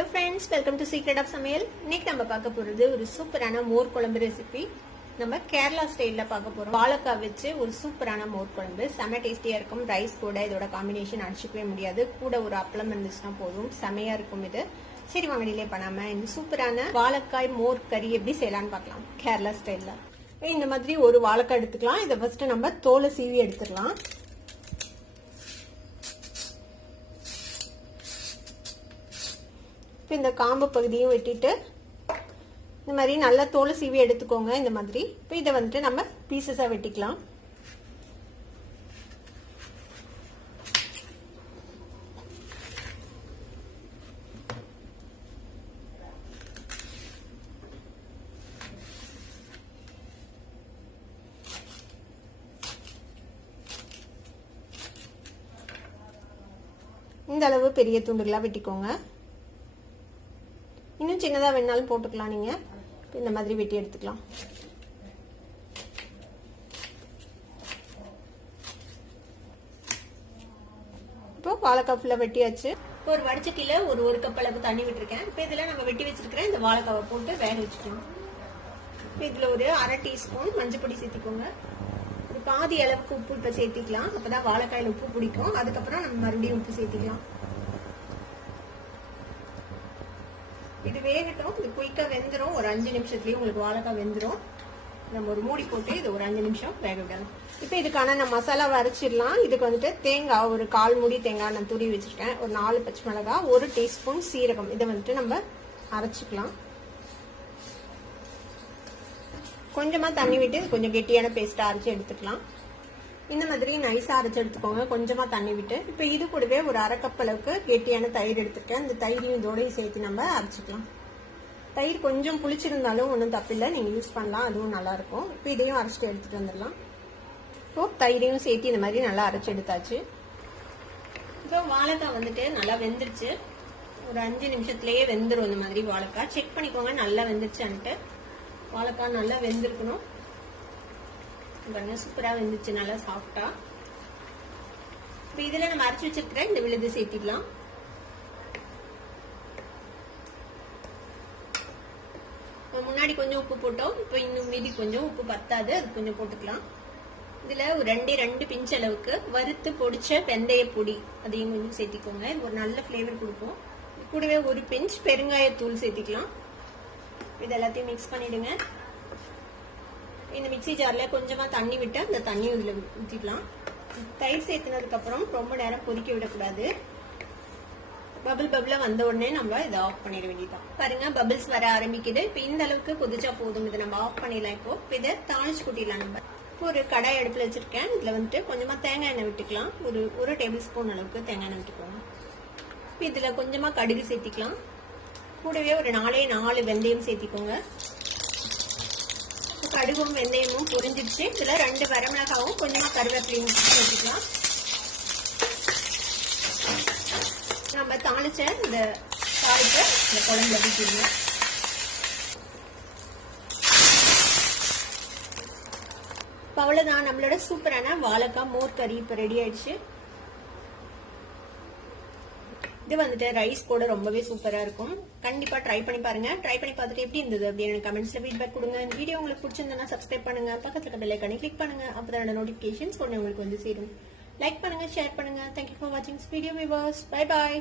Hello friends, welcome to secret of சமையல். இன்னைக்கு நம்ம பார்க்க போறது ஒரு சூப்பரான மோர் குழம்பு ரெசிபி. நம்ம கேரளா ஸ்டைல்ல பார்க்க போறோம். வாழைக்காய் வச்சு ஒரு சூப்பரான மோர் குழம்பு. செம டேஸ்டியா இருக்கும். ரைஸ் கூட இதோட காம்பினேஷன் அடிச்சுக்கவே முடியாது. கூட ஒரு அப்பளம் இருந்துச்சுன்னா போதும். செமையா இருக்கும் இது. சரி, வாங்க டிலே பண்ணாம இந்த சூப்பரான வாழைக்காய் மோர் கறி எப்படி செய்யலாம்னு பார்க்கலாம் கேரளா ஸ்டைல்ல. இந்த மாதிரி ஒரு வாழைக்காய் எடுத்துக்கலாம். இதை ஃபர்ஸ்ட் நம்ம தோலை சீவி எடுத்துக்கலாம். இந்த காம்பு பகுதியும் வெட்டிட்டு இந்த மாதிரி நல்லா தோலை சீவி எடுத்துக்கோங்க. இந்த மாதிரி இப்போ இதை வந்துட்டு நம்ம பீசஸா வெட்டிக்கலாம். இந்த அளவு பெரிய துண்டுகளா வெட்டிக்கோங்க. இன்னும் சின்னதாக வேணாலும் போட்டுக்கலாம். நீங்கள் இந்த மாதிரி வெட்டி எடுத்துக்கலாம். இப்போ வாழைக்காய் ஃபுல்லாக வெட்டியாச்சு. ஒரு வடிச்சட்டியில் ஒரு கப் அளவுக்கு தண்ணி விட்டுருக்கேன். இப்போ இதில் நம்ம வெட்டி வச்சிருக்கிறேன் இந்த வாழைக்காவை போட்டு வேக வச்சுக்கணும். இப்போ இதில் ஒரு அரை டீஸ்பூன் மஞ்சள் பொடி சேர்த்திக்கோங்க. ஒரு பாதி அளவுக்கு உப்பு இப்போ சேர்த்திக்கலாம். அப்போதான் வாழைக்காயில் உப்பு பிடிக்கும். அதுக்கப்புறம் நம்ம மறுபடியும் உப்பு சேர்த்திக்கலாம். இது வேகட்டும். இது குயிக்கா வெந்துடும். ஒரு 5 நிமிஷத்துலயே உங்களுக்கு வாழைக்காய் வெந்துடும். நம்ம ஒரு மூடி போட்டு இது ஒரு 5 நிமிஷம் வேக விடலாம். இப்போ இதுக்கான நம்ம மசாலா அரைச்சிடலாம். இதுக்கு வந்துட்டு தேங்காய் ஒரு 1/4 மூடி தேங்காய் நான் துருவி வச்சிருக்கேன். ஒரு 4 பச்சை மிளகாய், 1 டீஸ்பூன் சீரகம். இதை வந்துட்டு நம்ம அரைச்சிக்கலாம். கொஞ்சமா தண்ணி விட்டு கொஞ்சம் கெட்டியான பேஸ்டா அரைச்சி எடுத்துக்கலாம். இந்த மாதிரி நைஸா அரைச்சு எடுத்துக்கோங்க, கொஞ்சமா தண்ணி விட்டு. இப்போ இது கூடவே ஒரு அரை கப் அளவுக்கு கெட்டியான தயிர் எடுத்துருக்கேன். இந்த தயிரையும் இதோடய சேர்த்து நம்ம அரைச்சிக்கலாம். தயிர் கொஞ்சம் புளிச்சிருந்தாலும் ஒன்றும் தப்பில்லை, நீங்க யூஸ் பண்ணலாம், அதுவும் நல்லா இருக்கும். இப்போ இதையும் அரைச்சிட்டு எடுத்துட்டு வந்துடலாம். இப்போ தயிரையும் சேர்த்து இந்த மாதிரி நல்லா அரைச்சு எடுத்தாச்சு. இப்போ வாழைக்காய் வந்துட்டு நல்லா வெந்துருச்சு. ஒரு 5 நிமிஷத்துலயே வெந்துடும். இந்த மாதிரி வாழைக்காய் செக் பண்ணிக்கோங்க நல்லா வெந்துருச்சான்ட்டு. வாழைக்காய் நல்லா வெந்திருக்கணும். சூப்பரா வெந்துச்சு, நல்லா சாஃப்டா. இப்போ இதுல நம்ம அரைச்சு வச்சிருக்கிற இந்த விழுது சேர்த்திடலாம். முன்னாடி கொஞ்சம் உப்பு போட்டோம். இப்போ இன்னும் மீதி கொஞ்சம் உப்பு பத்தாது, அது கொஞ்சம் போட்டுக்கலாம். இதுல ஒரு 2 பிஞ்ச் அளவுக்கு வறுத்து பொடிச்ச வெந்தய பொடி அதையும் கொஞ்சம் சேர்த்திக்கோங்க. இது ஒரு நல்ல பிளேவர் கொடுக்கும். கூடவே ஒரு பிஞ்ச் பெருங்காயத்தூள் சேர்த்திக்கலாம். இது எல்லாத்தையும் மிக்ஸ் பண்ணிடுங்க. இந்த மிக்சி ஜார்ல கொஞ்சமா தண்ணி விட்டு அந்த தண்ணி இதுல ஊத்திடலாம். தயிர் சேர்த்துனதுக்கு அப்புறம் ரொம்ப நேரம் கொதிக்க விடக்கூடாது. பபிளா வந்த உடனே நம்ம இதை ஆஃப் பண்ணிட வேண்டியதான். பாருங்க, பபிள்ஸ் வர ஆரம்பிக்குது. இப்ப இந்த அளவுக்கு கொதிச்சா போதும். இதை நம்ம ஆஃப் பண்ணிடலாம். இப்போ இதை தாளிச்சு கூட்டிடலாம். நம்ம ஒரு கடாய் அடுப்புல வச்சிருக்கேன். இதுல வந்துட்டு கொஞ்சமா தேங்காய் எண்ணெய் விட்டுக்கலாம். ஒரு டேபிள் ஸ்பூன் அளவுக்கு தேங்காய் எண்ணெய் விட்டுக்கோங்க. இதுல கொஞ்சமா கடுகு சேர்த்திக்கலாம். கூடவே ஒரு 4 வெந்தயம் சேர்த்திக்கோங்க. கடுகும் வெந்தயமும் பொரிஞ்சிடுச்சு. இதுல 2 வரமிளகாவும் கொஞ்சமா கருவேப்பிலையும் சேர்த்துக்கலாம். நம்ம தாளிச்ச இந்த தாளிப்பை இந்த குழம்புல ஊற்றிடலாம். அவ்வளவுதான், நம்மளோட சூப்பரான வாழைக்காய் மோர் கறி இப்ப ரெடி ஆயிடுச்சு. இது வந்துட்டு ரைஸ் கூட ரொம்பவே சூப்பரா இருக்கும். கண்டிப்பா ட்ரை பண்ணி பாருங்க. ட்ரை பண்ணி பார்த்துட்டு எப்படி இருந்தது அப்படின்னு கமெண்ட்ஸ்ல ஃபீட்பேக் கொடுங்க. இந்த வீடியோ உங்களுக்கு பிடிச்சிருந்தா சப்ஸ்கிரைப் பண்ணுங்க. பக்கத்துல இருக்க பெல் ஐகானை கிளிக் பண்ணுங்க. அப்பதான் நோட்டிபிகேஷன்ஸ் உடனே உங்களுக்கு வந்து சேரும். லைக் பண்ணுங்க, ஷேர் பண்ணுங்க. தேங்க்யூ ஃபார் வாட்சிங் வீடியோ வியூவர்ஸ். Bye bye.